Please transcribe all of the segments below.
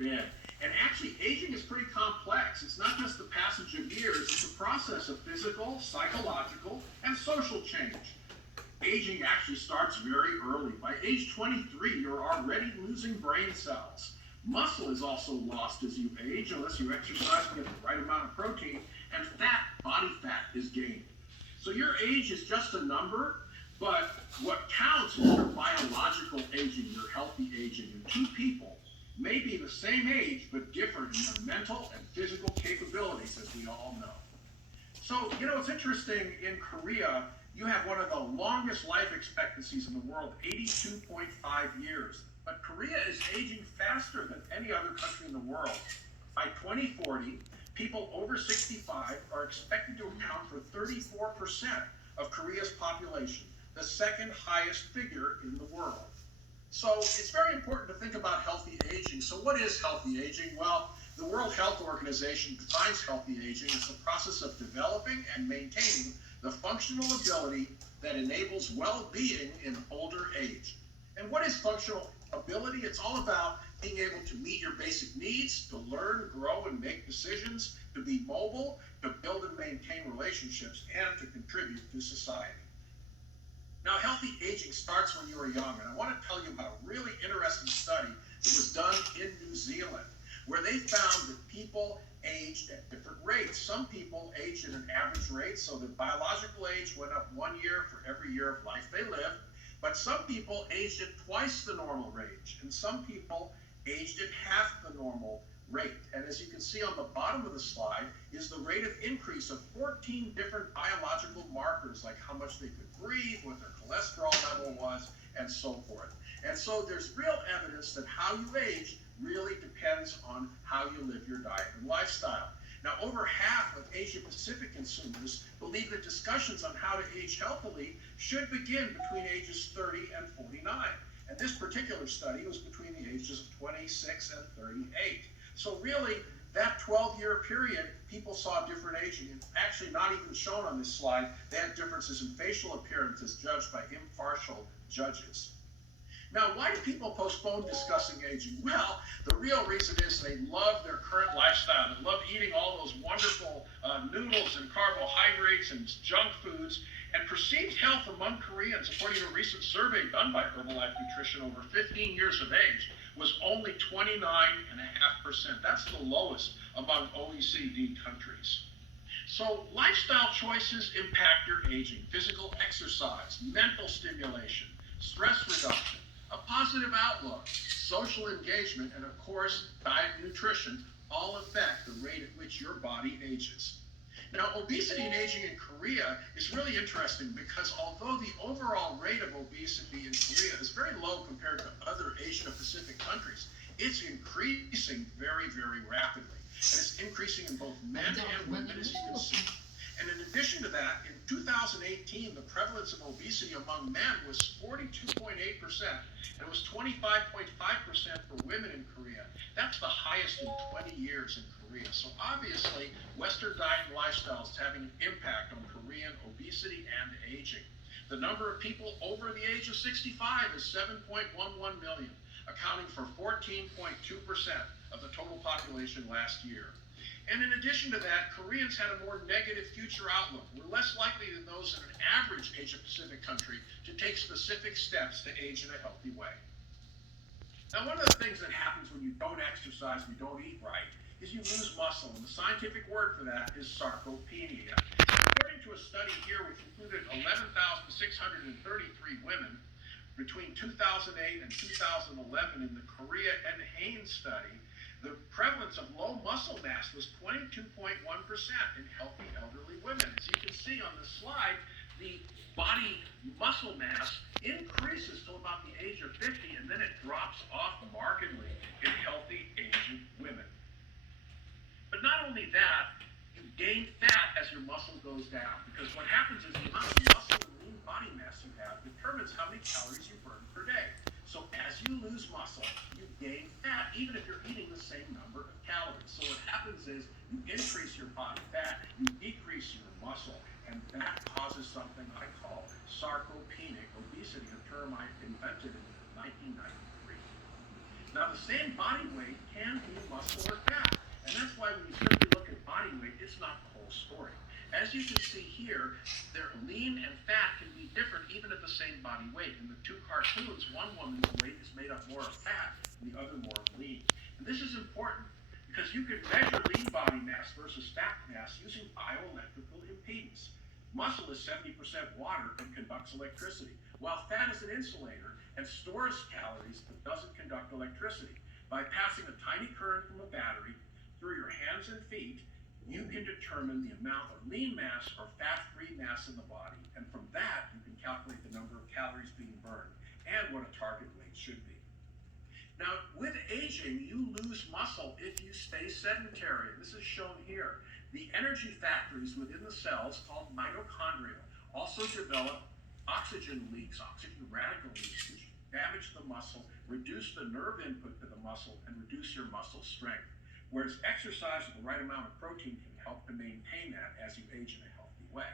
bed. And actually, aging is pretty complex. It's not just the passage of years, it's a process of physical, psychological, and social change. Aging actually starts very early. By age 23, you're already losing brain cells. Muscle is also lost as you age, unless you exercise and get the right amount of protein, and fat, body fat, is gained. So your age is just a number, but what counts is your biological aging, your healthy aging. And two people may be the same age, but different in their mental and physical capabilities, as we all know. So, it's interesting, in Korea, you have one of the longest life expectancies in the world, 82.5 years. But Korea is aging faster than any other country in the world. By 2040, people over 65 are expected to account for 34% of Korea's population, the second highest figure in the world. So it's very important to think about healthy aging. So what is healthy aging? Well, the World Health Organization defines healthy aging as the process of developing and maintaining the functional ability that enables well-being in older age. And what is functional ability? It's all about being able to meet your basic needs, to learn, grow, and make decisions, to be mobile, to build and maintain relationships, and to contribute to society. Now, healthy aging starts when you are young, and I want to tell you about a really interesting study that was done in New Zealand, where they found that people aged at different rates. Some people aged at an average rate, so the biological age went up 1 year for every year of life they lived, but some people aged at twice the normal rate, and some people aged at half the normal rate. And as you can see on the bottom of the slide is the rate of increase of 14 different biological markers, like how much they could breathe, what their cholesterol level was, and so forth. And so there's real evidence that how you age really depends on how you live your diet and lifestyle. Now, over half of Asia Pacific consumers believe that discussions on how to age healthily should begin between ages 30 and 49. And this particular study was between the ages of 26 and 38. So really, that 12-year period, people saw different aging. And actually, not even shown on this slide, they had differences in facial appearance as judged by impartial judges. Now, why do people postpone discussing aging? Well, the real reason is they love their current lifestyle. They love eating all those wonderful noodles and carbohydrates and junk foods. And perceived health among Koreans, according to a recent survey done by Herbalife Nutrition over 15 years of age, was only 29.5%. That's the lowest among OECD countries. So lifestyle choices impact your aging. Physical exercise, mental stimulation, stress reduction, a positive outlook, social engagement, and of course, diet and nutrition all affect the rate at which your body ages. Now, obesity and aging in Korea is really interesting because although the overall rate of obesity in Korea is very low compared to other Asia Pacific countries, it's increasing very, very rapidly. And it's increasing in both men and women, as you can see. And in addition to that, in 2018, the prevalence of obesity among men was 42.8%, and it was 25.5% for women in Korea. That's the highest in 20 years in Korea. So obviously, Western diet and lifestyle is having an impact on Korean obesity and aging. The number of people over the age of 65 is 7.11 million, accounting for 14.2% of the total population last year. And in addition to that, Koreans had a more negative future outlook. We're less likely than those in an average Asia-Pacific country to take specific steps to age in a healthy way. Now, one of the things that happens when you don't exercise and you don't eat right is you lose muscle, and the scientific word for that is sarcopenia. According to a study here, which included 11,633 women between 2008 and 2011 in the Korea and Haines study, the prevalence of low muscle mass was 22.1% in healthy elderly women. As you can see on the slide, the body muscle mass increases till about the age of 50, and then it drops off markedly in healthy aging women. But not only that, you gain fat as your muscle goes down, because what happens is the amount of muscle and lean body mass you have determines how many calories you burn per day. So as you lose muscle, you gain fat, even if you're eating the same number of calories. So what happens is you increase your body fat, you decrease your muscle, and that causes something I call sarcopenic obesity, a term I invented in 1993. Now, the same body weight can be as you can see here, their lean and fat can be different even at the same body weight. In the two cartoons, one woman's weight is made up more of fat and the other more of lean. And this is important because you can measure lean body mass versus fat mass using bioelectrical impedance. Muscle is 70% water and conducts electricity, while fat is an insulator and stores calories but doesn't conduct electricity. By passing a tiny current from a battery through your hands and feet, you can determine the amount of lean mass or fat-free mass in the body, and from that, you can calculate the number of calories being burned and what a target weight should be. Now, with aging, you lose muscle if you stay sedentary. This is shown here. The energy factories within the cells, called mitochondria, also develop oxygen leaks, oxygen radical leaks, which damage the muscle, reduce the nerve input to the muscle, and reduce your muscle strength. Whereas exercise with the right amount of protein can help to maintain that as you age in a healthy way.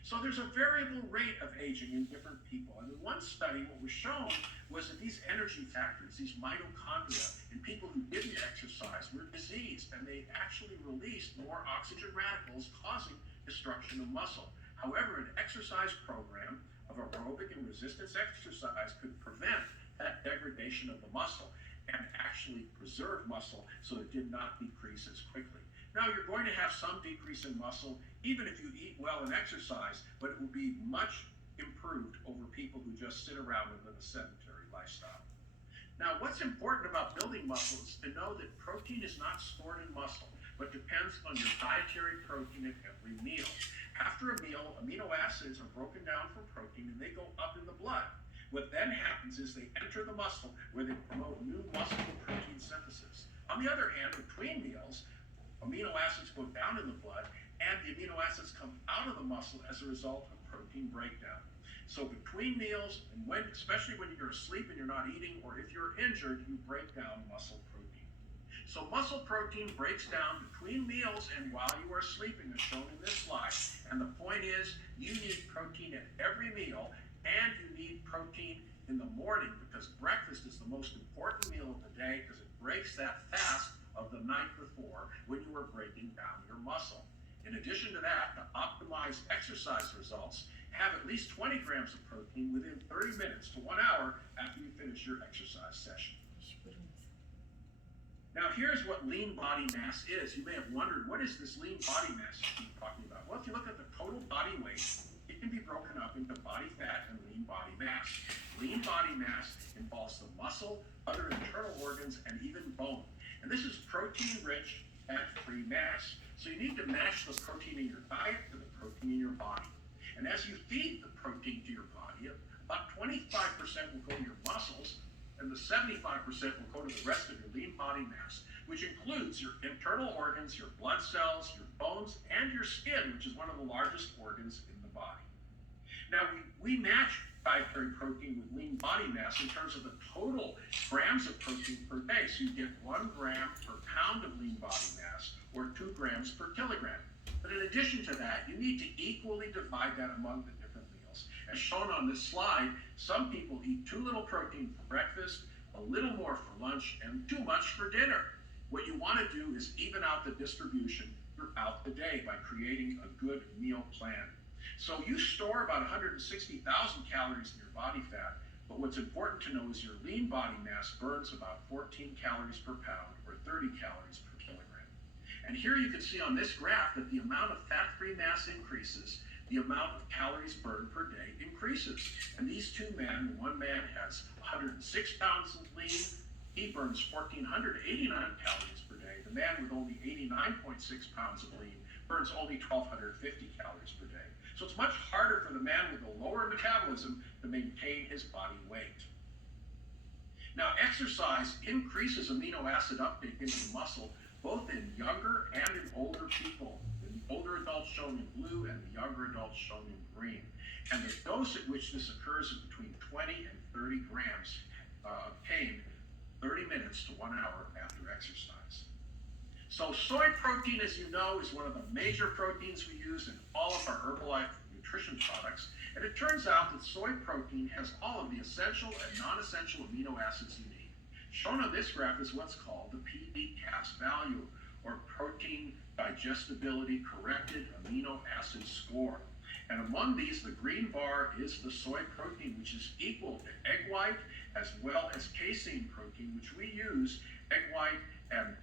So there's a variable rate of aging in different people. And in one study, what was shown was that these energy factories, these mitochondria, in people who didn't exercise were diseased, and they actually released more oxygen radicals, causing destruction of muscle. However, an exercise program of aerobic and resistance exercise could prevent that degradation of the muscle and actually preserve muscle so it did not decrease as quickly. Now, you're going to have some decrease in muscle, even if you eat well and exercise, but it will be much improved over people who just sit around and live a sedentary lifestyle. Now, what's important about building muscle is to know that protein is not stored in muscle, but depends on your dietary protein at every meal. After a meal, amino acids are broken down from protein and they go up in the blood. What then happens is they enter the muscle where they promote new muscle protein synthesis. On the other hand, between meals, amino acids go down in the blood and the amino acids come out of the muscle as a result of protein breakdown. So between meals, and especially when you're asleep and you're not eating, or if you're injured, you break down muscle protein. So muscle protein breaks down between meals and while you are sleeping, as shown in this slide. And the point is, you need protein at every meal, and you need protein in the morning because breakfast is the most important meal of the day because it breaks that fast of the night before when you are breaking down your muscle. In addition to that, to optimize exercise results, have at least 20 grams of protein within 30 minutes to 1 hour after you finish your exercise session. Now, here's what lean body mass is. You may have wondered, what is this lean body mass you keep talking about? Well, if you look at the total body weight, it can be broken up into body fat and lean body mass. Lean body mass involves the muscle, other internal organs, and even bone. And this is protein-rich, fat-free mass. So you need to match the protein in your diet to the protein in your body. And as you feed the protein to your body, about 25% will go to your muscles, and the 75% will go to the rest of your lean body mass, which includes your internal organs, your blood cells, your bones, and your skin, which is one of the largest organs in the body. Now, we match dietary protein with lean body mass in terms of the total grams of protein per day. So you get 1 gram per pound of lean body mass, or 2 grams per kilogram. But in addition to that, you need to equally divide that among the different meals. As shown on this slide, some people eat too little protein for breakfast, a little more for lunch, and too much for dinner. What you want to do is even out the distribution throughout the day by creating a good meal plan. So you store about 160,000 calories in your body fat, but what's important to know is your lean body mass burns about 14 calories per pound, or 30 calories per kilogram. And here you can see on this graph that the amount of fat-free mass increases, the amount of calories burned per day increases. And these two men, one man has 106 pounds of lean, he burns 1,489 calories per day. The man with only 89.6 pounds of lean burns only 1,250 calories per day. So it's much harder for the man with a lower metabolism to maintain his body weight. Now, exercise increases amino acid uptake into the muscle, both in younger and in older people. The older adults shown in blue and the younger adults shown in green. And the dose at which this occurs is between 20 and 30 grams obtained 30 minutes to 1 hour after exercise. So soy protein, as you know, is one of the major proteins we use in all of our Herbalife nutrition products. And it turns out that soy protein has all of the essential and non-essential amino acids you need. Shown on this graph is what's called the PD-Cas value, or protein digestibility corrected amino acid score. And among these, the green bar is the soy protein, which is equal to egg white as well as casein protein, which we use egg white and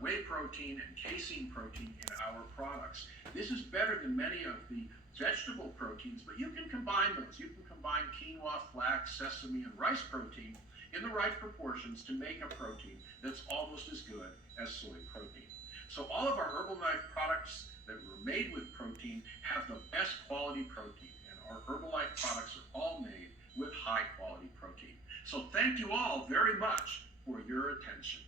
whey protein and casein protein in our products. This is better than many of the vegetable proteins, but you can combine those. You can combine quinoa, flax, sesame, and rice protein in the right proportions to make a protein that's almost as good as soy protein. So all of our Herbalife products that were made with protein have the best quality protein, and our Herbalife products are all made with high quality protein. So thank you all very much for your attention.